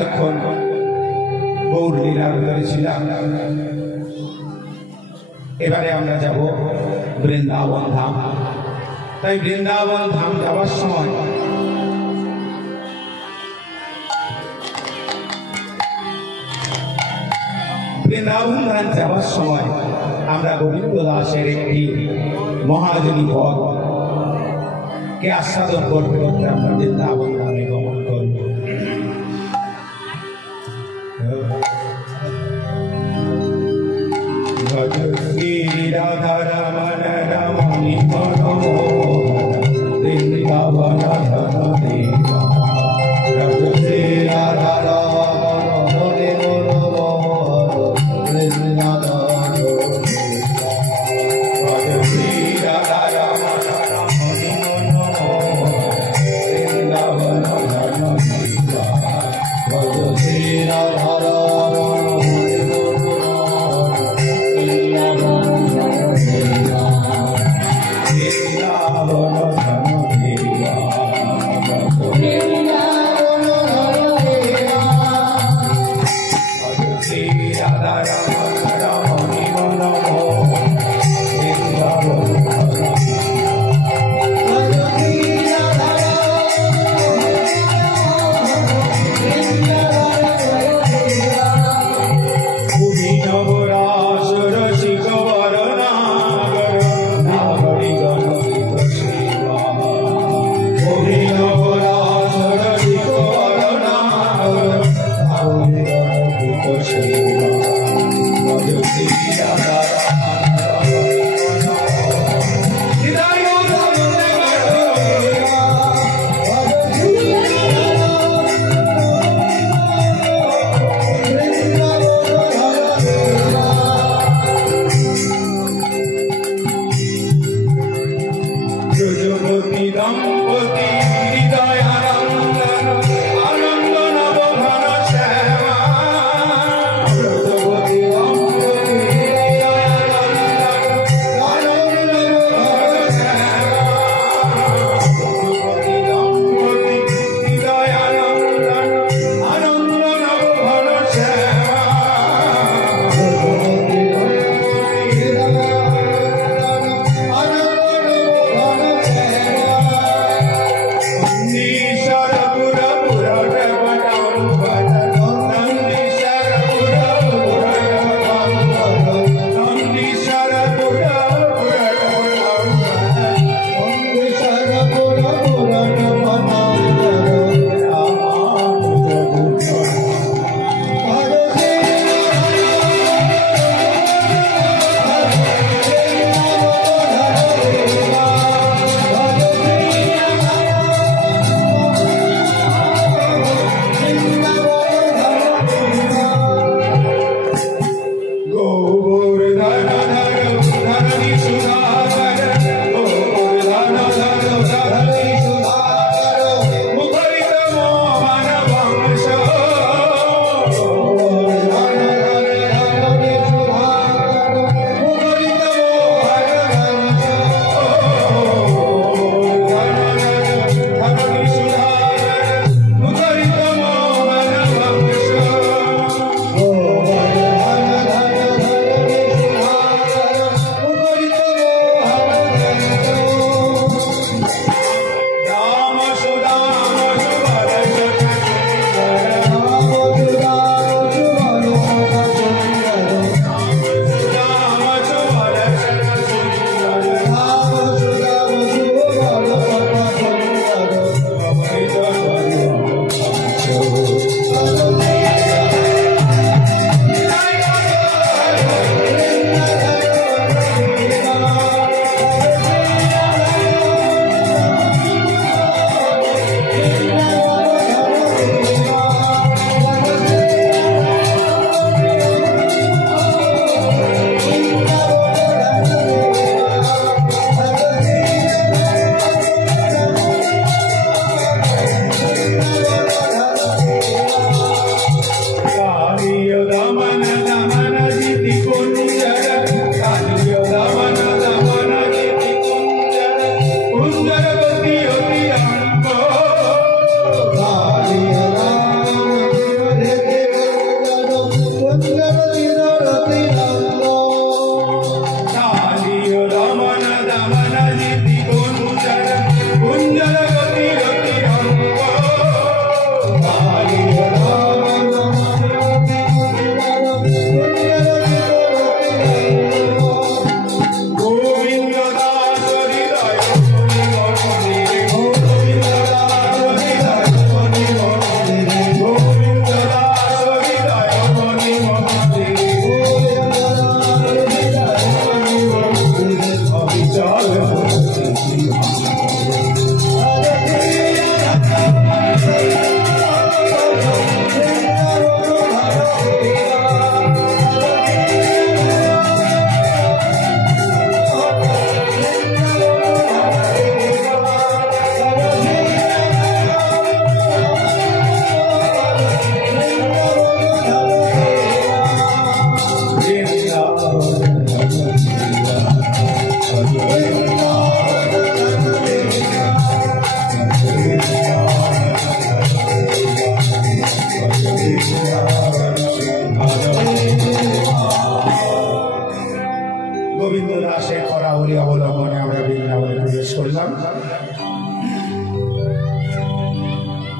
এতক্ষণ গৌর লীলার ভিতরে ছিলাম। এবারে আমরা যাব বৃন্দাবন ধাম। তাই বৃন্দাবন ধাম যাওয়ার সময় বৃন্দাবন ধাম যাওয়ার সময় আমরা গোবিন্দ দাসের একটি মহাজনী পদ কে আস্বাদন করতে করতে আমরা বৃন্দাবন ধামে গমন করব। ভজ শ্রী রাধা রমণ রমণী মনোহর বৃন্দাবন ধন দেবা। ভজ শ্রী রাধা রমণী মনোহর বৃন্দাবন ভজ শ্রী রাধা রমণ রমণী মনোহর বৃন্দাবন ধন দেবা। ভজ শ্রী রাধা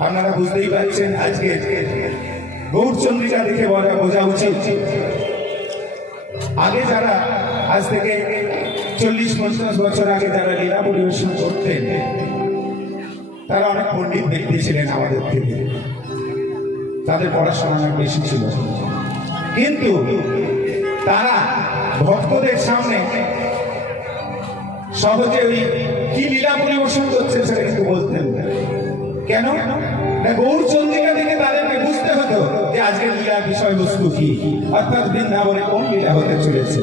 আপনারা বুঝতেই পারছেন আজকে গৌরচন্দ্রিকা দেখে বোঝা উচিত আগে যারা আজ থেকে 40-50 বছর আগে যারা লীলা পরিবেশন করতেন তারা অনেক পণ্ডিত ব্যক্তি ছিলেন আমাদের থেকে, তাদের পড়াশোনা অনেক বেশি ছিল, কিন্তু তারা ভক্তদের সামনে সহজে ওই কি লীলা পরিবেশন করছে সেটা কিন্তু বলতেন না। কেন না? গৌরচন্দ্রিকা দেখে তাদেরকে বুঝতে হতো যে আজকের লীলার বিষয়বস্তু কি, অর্থাৎ বৃন্দাবনে কোন লীলা হতে চলেছে।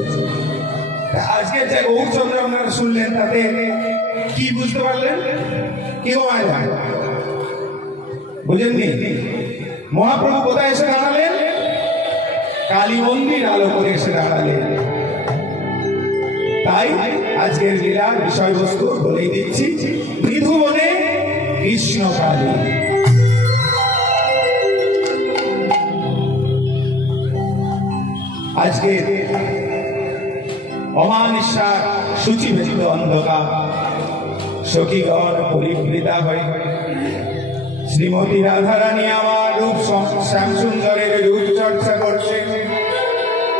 আজকে যে গৌরচন্দ্র আপনারা শুনলেন তাতে কি বুঝতে পারলেন? কি বুঝেননি? মহাপ্রভু কোথায় এসে দাঁড়ালেন? কালী মন্দির আলো করে এসে দাঁড়ালেন। তাই আজকের লীলার বিষয়বস্তু বলেই দিচ্ছি, মৃধুবনে কৃষ্ণ কালী। আজকে অমানিসা সূচিভেদিত অন্ধকার সখীগণ পরিবৃতা হয় শ্রীমতী রাধারানী আমার রূপ শ্যাম সুন্দরের রূপ চর্চা করছে।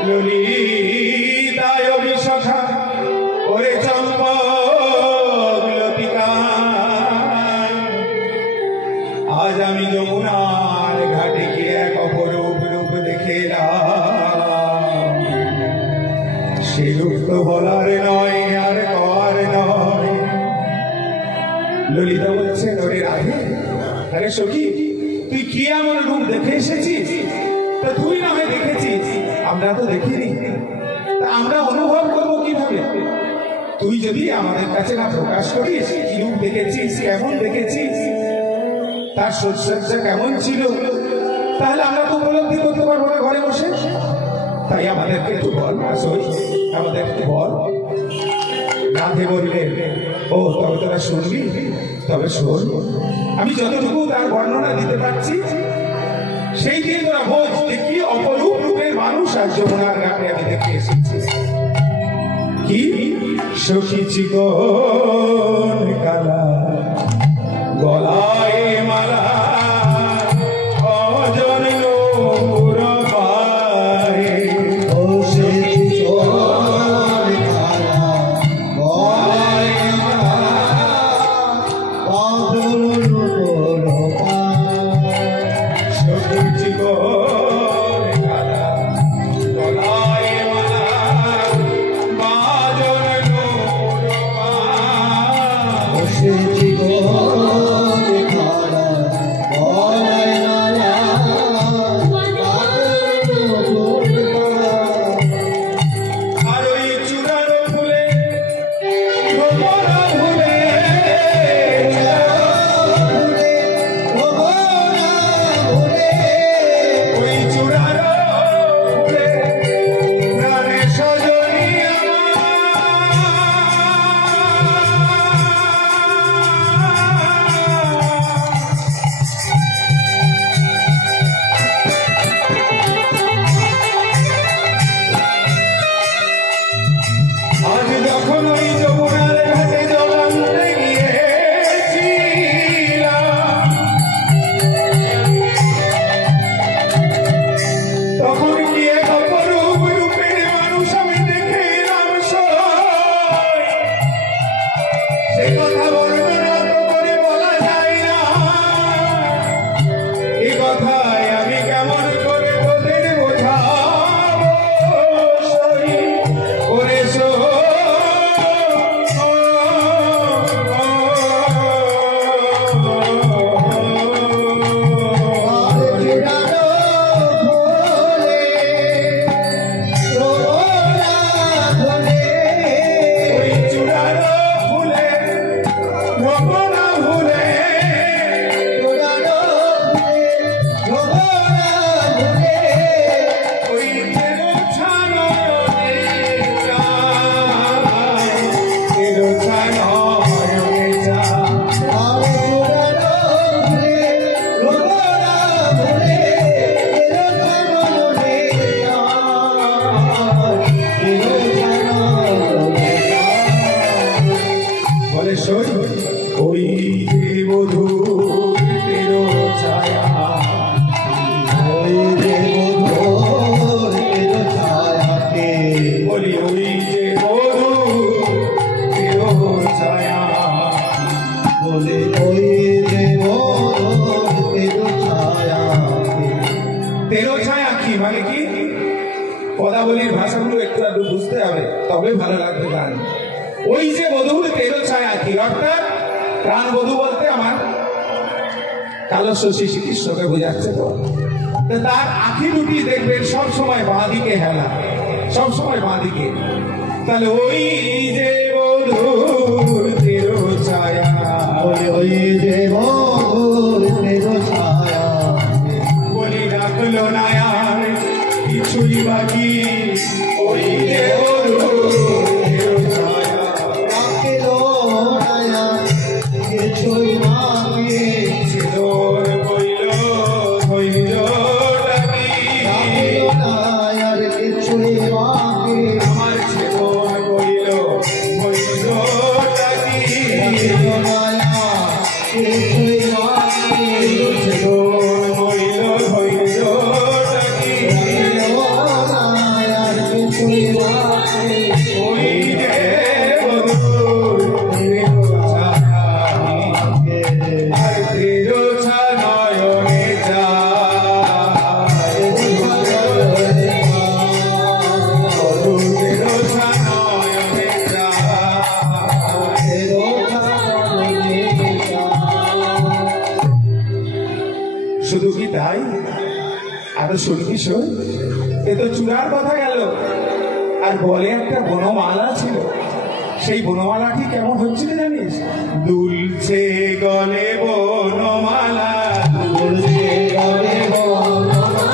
ললিতায় বিশাখা ওরে চম্পক লতিকা, আজ আমি যমুনার ঘাটে গিয়ে এক অপরূপ রূপ দেখে সে রূপ তো বলার নয় আর কর নয়। ললিতা বলছে ওরে রাধে, আরে সখী তুই কি এমন রূপ দেখে এসেছিস? তা তুই না হয় দেখেছিস, আমরা তো দেখিনি, তা আমরা অনুভব করবো কিভাবে? তুই যদি আমাদের কাছে না প্রকাশ করিস কি রূপ দেখেছিস, কেমন দেখেছিস, তার সজ্জা কেমন ছিল, তাহলে আমরা তো উপলব্ধি করতে পারবো না ঘরে বসে। তাই আমাদেরকে একটু বল, আমাদের একটু বল। রাধে বললেন, ও তবে তোরা শুনবি? তবে শোন, আমি যতটুকু তার বর্ণনা দিতে পারছি সেই দিয়ে তোরা বোঝ যে কি অপরূপ রূপের মানুষ আর যমুনার ঘাটে আমি দেখে এসেছি। কি সখী চিকন কালা গলায় মালা Shri Guru তবে ভালো লাগবে গান। ওই যে বধূর তেরো ছায়া কি অর্থাৎ প্রাণ বধূ বলতে আমার কালো শশী শ্রীকৃষ্ণকে বোঝাচ্ছে। তো তার আখি দুটি দেখবেন সব সময় বাঁ দিকে হেলা, সব সময় বাঁ দিকে। তাহলে ওই যে বধূর তেরো ছায়া, ওই যে বধূর তেরো ছায়া, বলি রাখলো না আর কিছুই বাকি। ওই যে বধূর তেরো ছায়া, রাখলো না আর কিছুই বাকি। ছেদর কইল ধৈর্য ডাকি, রাখলো না আর কিছুই বাকি। আমার ছেদর কইল ধৈর্য ডাকি, রাখলো না আর কিছুই বাকি। ছেদর কইল ধৈর্য ডাকি। রাখলো না আর কিছুই বাকি। ওই যে বধূর তেরো ছায়া, আর তেরো ছায়ায়নে যায়। বধূর তেরো ছায়ায়নে যায়। শুধু কি তাই, আরো শুনবি শোন। এ তো চূড়ার কথা গেল। আর বলে একটা বনমালা ছিল, সেই বনমালাটি কেমন হচ্ছিল জানিস? দুলছে গলে বনমালা, দুলছে গলে বনমালা,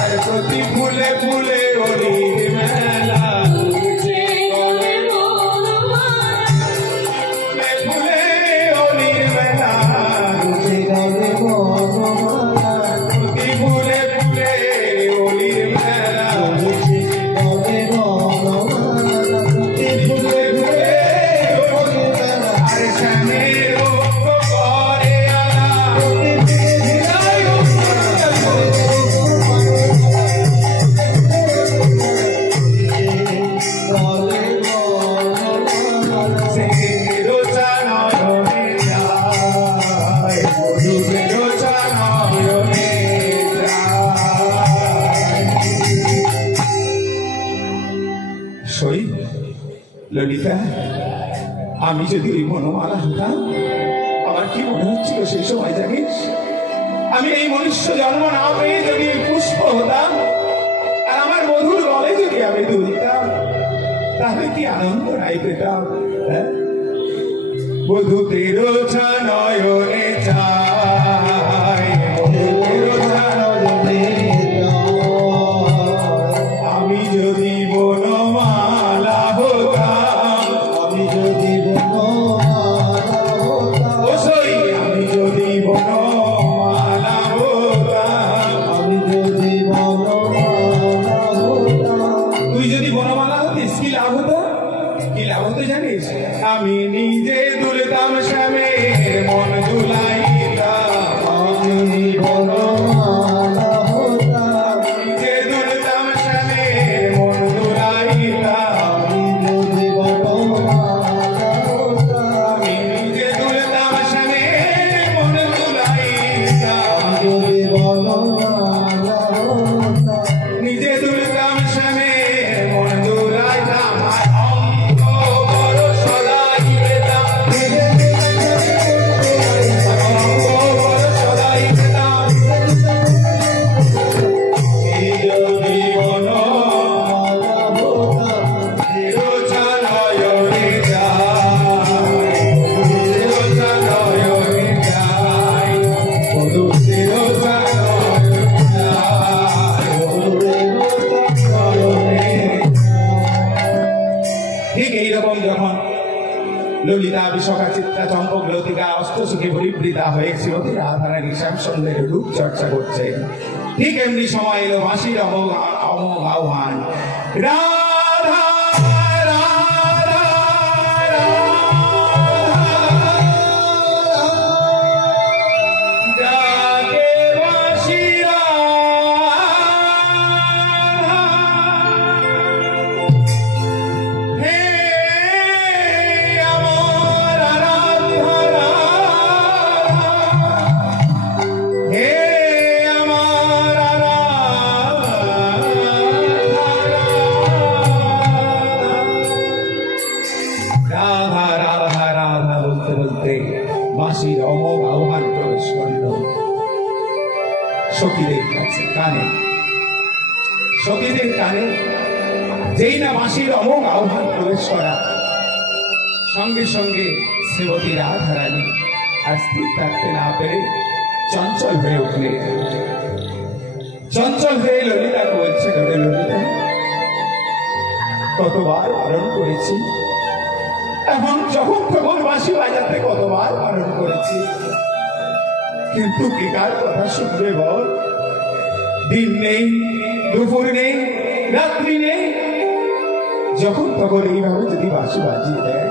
আর প্রতি ফুলে ফুলে অলির মেলা। দুলছে গলে ফুলে ফুলে অলির মেলা, প্রতি ফুলে ফুলে অলির মেলা। আর শ্যামের করে আলা, তেরো ছায়ায়নে যায়, বধূ তেরো ছায়ায়নে যায়। সই ললিতা, আমি যদি ওই বনমালা হতাম, আমার কি মনে হচ্ছিল সেই সময় জানিস? আমি এই মনুষ্য জন্ম না পেয়ে যদি ওই পুষ্প হতাম, আর আমার বধূর গলে যদি আমি দুলতাম, তাহলে কি আনন্দ নাই পেতাম। হ্যাঁ, বধূ তেরো ছায়ায়নে যায়, বধূ তেরো ছায়ায়নে যায়। আমি যদি বনমালা হতাম, আমি যদি ও সই, আমি যদি বনমালা হতাম। আমি যদি তুই যদি বনমালা হতিস কি লাভ হতো? কি লাভ হতো জানিস? আমি নিজে দুলতাম শ্যামের মন দুলাইতাম, আমি বনমালা হতাম। নিজে দুলতাম শ্যামের মন দুলাইতাম, আমি যদি বনমালা হতাম। আমি নিজে দুলতাম শ্যামের মন দুলাইতাম, যদি বনমালা হতাম। নিজে দুলতাম শ্যামের মন দুলাইতাম। আর অঙ্গ বড় সদাই পেতাম, অঙ্গ বড় সদাই পেতাম। এই যদি বনমালা তেরো ছায়ায়নে যায়, তেরো ছায়ায়নে যায়, বধূ তেরো ছায়ায়নে যায়। ঠিক এইরকম যখন ললিতা বিশাখা চিত্রা চম্পক লতিকা অষ্টসুখী পরিবৃতা হয়ে শ্রীমতী রাধারানী শ্যামসুন্দরের রূপ চর্চা করছে, ঠিক এমনি সময় এলো বাঁশির অমোঘ আহ্বান। রাধা রাধা রাধা, ডাকে বাঁশি রাধা। হে আমার রাধা রাধা, হে রাধা রাধা রাধা বলতে বলতে বাঁশির অমোঘ আহ্বান প্রবেশ করিল সখীদের কাছে কানে। সখীদের কানে যেই না বাঁশির অমোঘ আহ্বান প্রবেশ করা, সঙ্গে সঙ্গে শ্রীমতী রাধারানী আর স্থির থাকতে না পেরে চঞ্চল হয়ে উঠলে। চঞ্চল হয়ে ললিতাকে বলছে, ললিতা কতবার বারণ করেছি, এখন যখন তখন বাঁশি বাজাতে কতবার বারণ করেছি, কিন্তু কি কার কথা শুনবে বল? দিন নেই, দুপুর নেই, রাত্রি নেই, যখন তখন এইভাবে যদি বাঁশি বাজিয়ে দেয়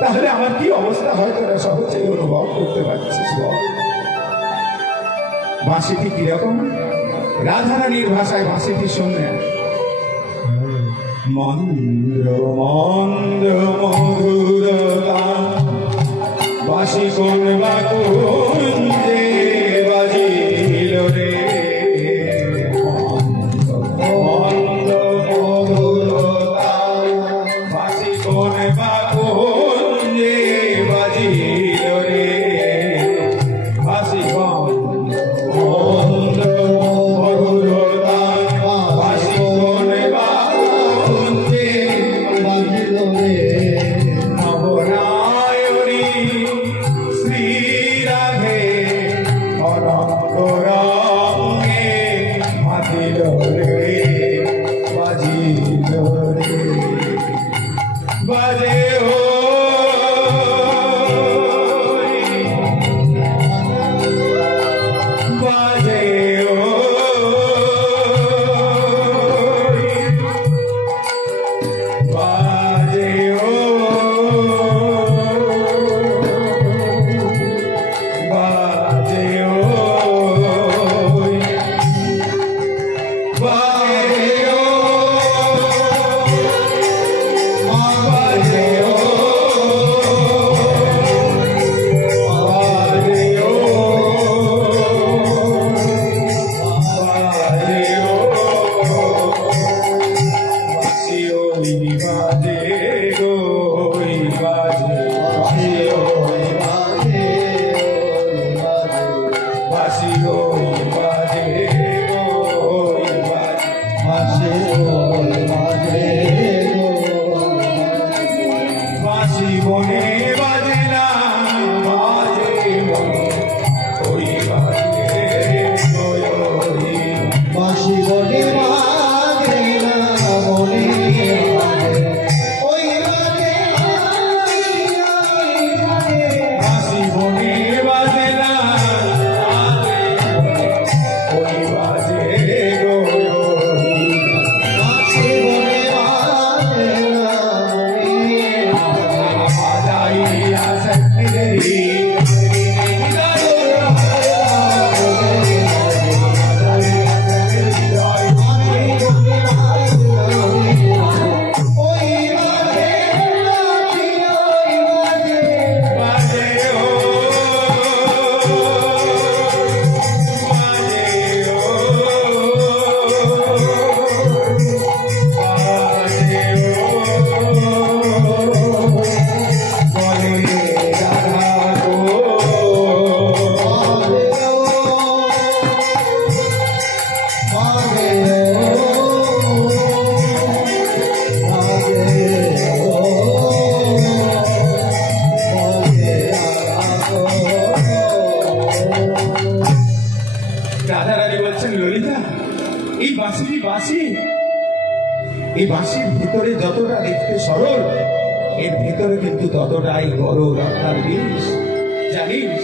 তাহলে আমার কি অবস্থা হয় তোরা সহজেই অনুভব করতে পারছিস বল। বাঁশিটি কিরকম? রাধারানীর ভাষায় বাঁশিটি শুনলে, মন্দ্র মন্দ্র মধুর গান বাঁশি কোন বাকুঞ্জে বাজিল রে, মন্দ্র মধুর গান বাঁশি কোন বাকুঞ্জে বাজিল রে, বাঁশি মন্দ্র মধুর গান বাঁশি কোন বাকুঞ্জে বাজিল রে, নবনায়নী শ্রী রাধে অনন্ত রঙে বাজিল রে, বাজিল রে, বাজে ও বাজে ও বাজে ও বাজে ও জীবনে বাজে না বাজে ওই বাজে বাঁশি বনে বাজে না মনে বাজে, ওই বাজে বাঁশি বনে বাজে না ওই বাজে বাঁশি বনে বাজে না মনে বাজাইয়া সত্যি রাধারানী বলছেন, ললিতা এই বাঁশিটি বাঁশি, এই বাঁশির ভিতরে যতটা দেখতে সরল এর ভিতরে কিন্তু ততটাই গরল অর্থাৎ বিষ। জানিস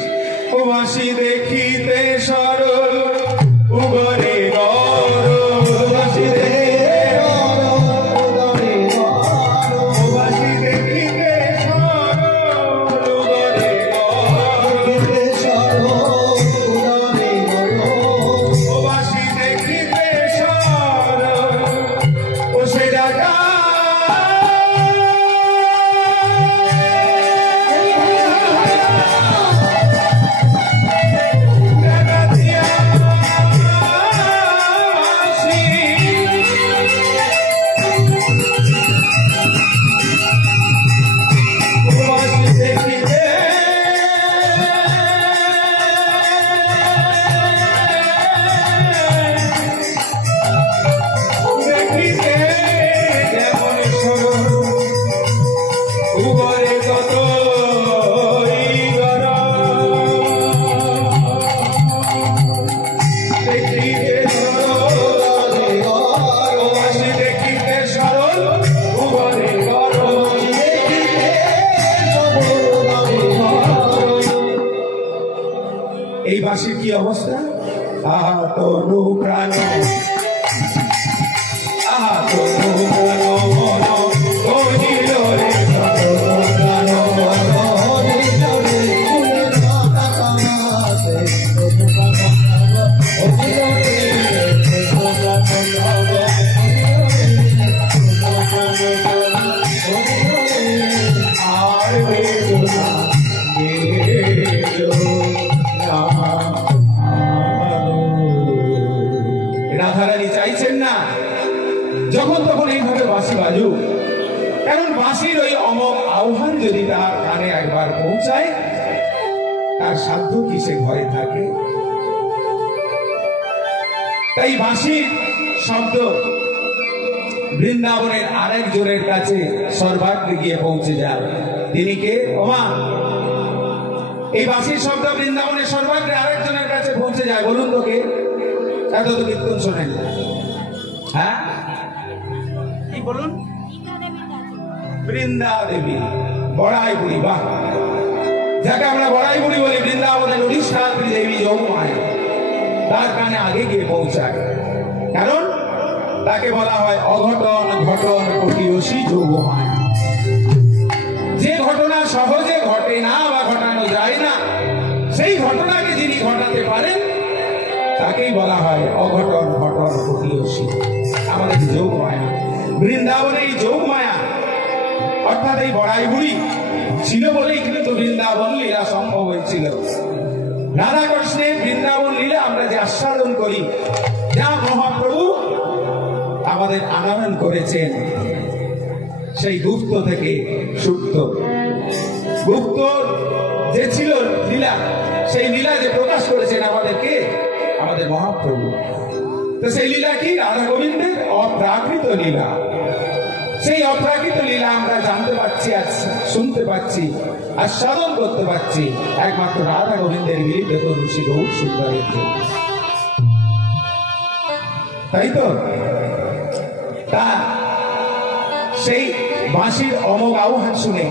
ও বাঁশি দেখিতে সরল উগরে গরল, বাঁশি দেখিতে সরল উগরে গরল, ও বাঁশি দেখিতে সরল ও সে ডাকা দিয়া বাঁশির কি অবস্থা? আহা তনু প্রাণ, আহা তনু প্রাণ মন কহিল রে প্রাণ হরিল রে ফুলের পাতা কামাতে আর বেদনা রাধারানী চাইছেন না যখন তখন এইভাবে বাঁশি বাজুক, কারণ বাঁশির ওই অমোঘ আহ্বান যদি তার কানে একবার পৌঁছায়, তার সাধ্য কি সে ঘরে থাকে? তাই বাঁশির শব্দ বৃন্দাবনের আরেকজনের কাছে সর্বাগ্রে গিয়ে পৌঁছে যায়। তিনি কে? ওমা, এই বাঁশির শব্দ বৃন্দাবনের সর্বাগ্রে আরেকজনের কাছে পৌঁছে যায়। বলুন তো কে? এত তো কীর্তন শোনেন, হ্যাঁ কি বলুন? বৃন্দা দেবী, বড়াই বুড়ি। বাহ, যাকে আমরা বড়াই বুড়ি বলি, বৃন্দাবনের অধিষ্ঠাত্রী দেবী যোগমায়া, তার কানে আগে গিয়ে পৌঁছায়। কারণ তাকে বলা হয় অঘটন ঘটন কোটিয়সী যোগমায়া। যে ঘটনা সহজে ঘটে না বা ঘটানো যায় না, সেই ঘটনাকে যিনি ঘটাতে পারেন তাকেই বলা হয় অঘটন ঘটন কোটিয়সী, আমাদের যোগমায়া। বৃন্দাবনে এই যোগমায়া অর্থাৎ এই বড়াই বুড়ি ছিল বলেই কিন্তু বৃন্দাবন লীলা সম্ভব হয়েছিল। রাধা কৃষ্ণের বৃন্দাবন লীলা আমরা যে আস্বাদন করি, যা মহাপ্রভু আমাদের আনয়ন করেছেন, সেই গুপ্ত থেকে সুপ্ত, গুপ্ত যে ছিল লীলা, সেই লীলা যে প্রকাশ করেছেন আমাদেরকে, আমাদের মহাপ্রভু। তো সেই লীলা কি? রাধা গোবিন্দের অপ্রাকৃত লীলা। সেই অপ্রাকৃত লীলা আমরা জানতে পারছি, আজ শুনতে পাচ্ছি, আস্বাদন করতে পারছি একমাত্র রাধা গোবিন্দের মিলিত রুষি গৌর সুন্দরের জন্য। তাই তো? তা সেই বাঁশির অমোঘ আহ্বান শুনে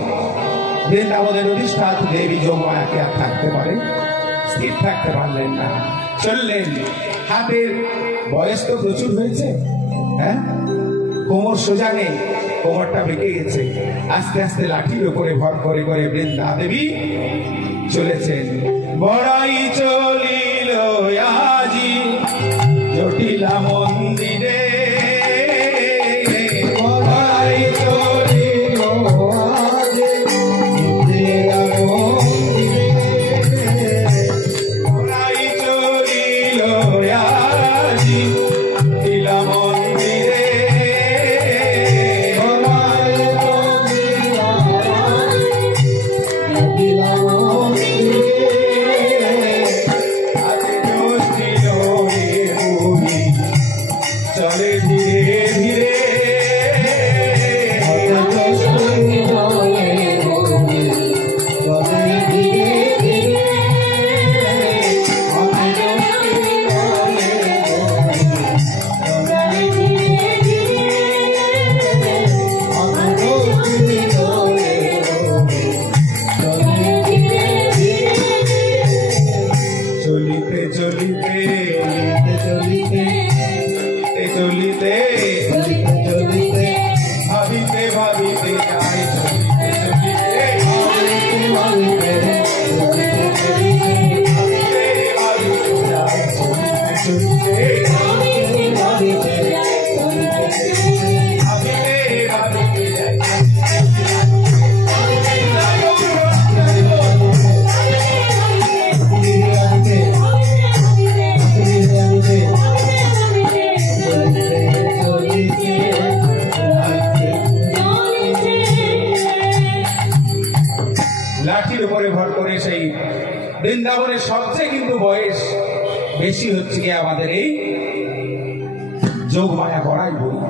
বৃন্দাবনের অধিষ্ঠাত্রী দেবী যোগমায়াকে আর থাকতে পারে, স্থির থাকতে পারলেন না, চললেন। হাতের বয়স তো প্রচুর হয়েছে, হ্যাঁ, কোমর সোজা নেই, কোমরটা বেঁকে গেছে। আস্তে আস্তে লাঠির উপরে ভর করে করে বৃন্দা দেবী চলেছেন। বড়াই চলিল আজি জটিলা মন্দিরে, বড়াই চলিল আজি জটিলা মন্দিরে, বড়াই চলিল আজি জটিলা মন্দিরে, বড়াই চলিল আজি জটিলা মন্দিরে, আজ জ্যোষ্ঠিল হে বুড়ি চলে ধীরে ধীরে, চলিতে চলিতে চলিতে চলিতে ভাবিতে ভাবিতে যাই, চলিতে চলিতে ভাবিতে ভাবিতে যাই, চলিতে চলিতে ভাবিতে ভাবিতে যাই। লাঠির উপরে ভর করে সেই বৃন্দাবনের সবচেয়ে কিন্তু বয়স বেশি হচ্ছে কি আমাদের এই যোগমায়া বড়াই বুড়ি।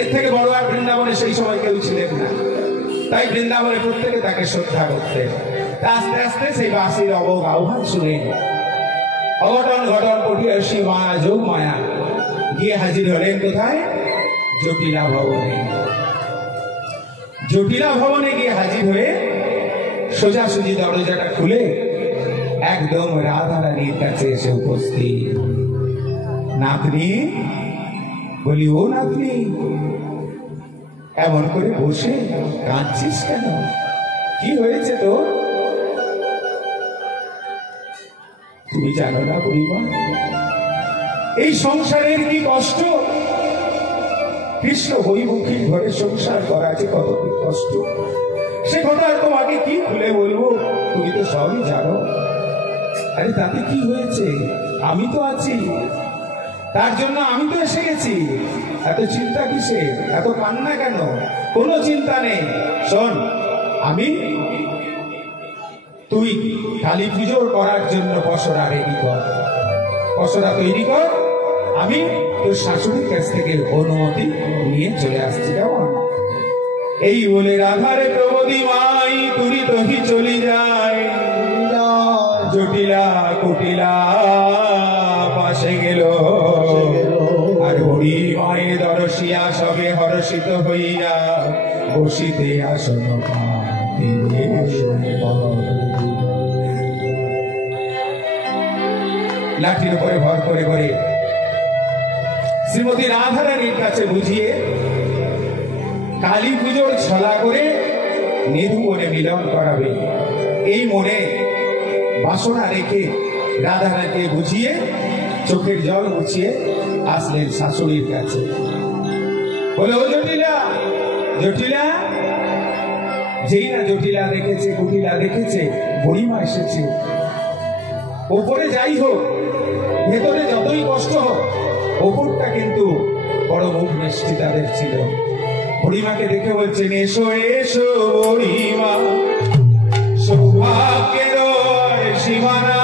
এর থেকে বড় আর বৃন্দাবনে সেই সময় কেউ ছিলেন না, তাই বৃন্দাবনে প্রত্যেকে তাকে শ্রদ্ধা করতেন। আস্তে আস্তে সেই বাঁশির অমোঘ আহ্বান শুনে অঘটন ঘটন কোটিয়সী মা যোগমায়া গিয়ে হাজির হলেন কোথায়? জটিলা ভবনে। জটিলা ভবনে গিয়ে হাজির হয়ে সোজাসুজি দরজাটা খুলে একদম রাধারানীর কাছে এসে উপস্থিত। নাতনি, বলি ও নাতনি, এমন করে বসে কাঁদছিস কেন? কি হয়েছে তো? তুমি জানো না বুড়িমা, এই সংসারের কি কষ্ট? কৃষ্ণ বৈমুখী ঘরে সংসার করা যে কত কষ্ট, সে কথা তোমাকে কি খুলে বলবো? তুমি তো সবই জানো। আরে তাতে কি হয়েছে? আমি তো আছি, তার জন্য আমি তো এসে গেছি। এত চিন্তা কিসে? এত কান্না কেন? কোনো চিন্তা নেই। শোন, তুই কালী পুজো করার জন্য পসরা রেডি কর, পসরা তৈরি কর। আমি তোর শাশুড়ির কাছ থেকে অনুমতি নিয়ে চলে আসছি। কেমন? এই বলে রাধারে প্রবদী মাই তুরি তহি চলি যায়। জটিলা কুটিলা পাশে গেল, আর বুড়ি মায়ের দরশিয়া সবে হরষিত হইয়া বসিতে আসন পাতিলে। লাঠির উপরে ভর করে করে শ্রীমতী রাধারানীর কাছে বুঝিয়ে কালী পুজোর ছলা করে নেধু মনে মিলন করাবে, এই মনে বাসনা রেখে রাধারানীকে বুঝিয়ে চোখের জল মুছিয়ে আসলেন শাশুড়ির কাছে। বলে, ও জটিলা, জটিলা। যেই না জটিলা দেখেছে, কুটিলা দেখেছে, বুড়িমা এসেছে। ওপরে যাই হোক, ভেতরে যতই কষ্ট হোক, ওপরটা কিন্তু বড় মুখ মিষ্টি তাদের ছিল। বুড়িমাকে দেখে বলছেন, এসো এসো বুড়িমা, সৌভাগ্যের সীমানা।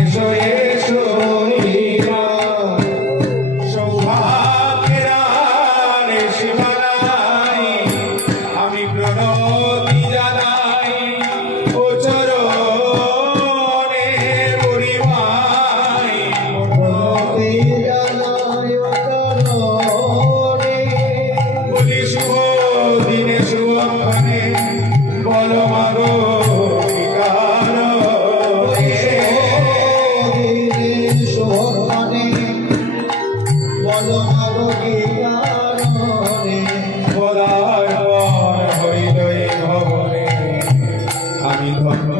এসো এসো বুড়িমা, সৌভাগ্যের সীমানা। আমি প্রণতি জানাই ও চরণে বুড়িমাই। প্রণতি জানাই ও চরণে। বলি শুভ দিনে শুভক্ষণে বলো মাগো কি কারণে। শোভনে বলো মাগো কি কারণে। পদার্পণ হইল এই ভবনে, আমি ধন্য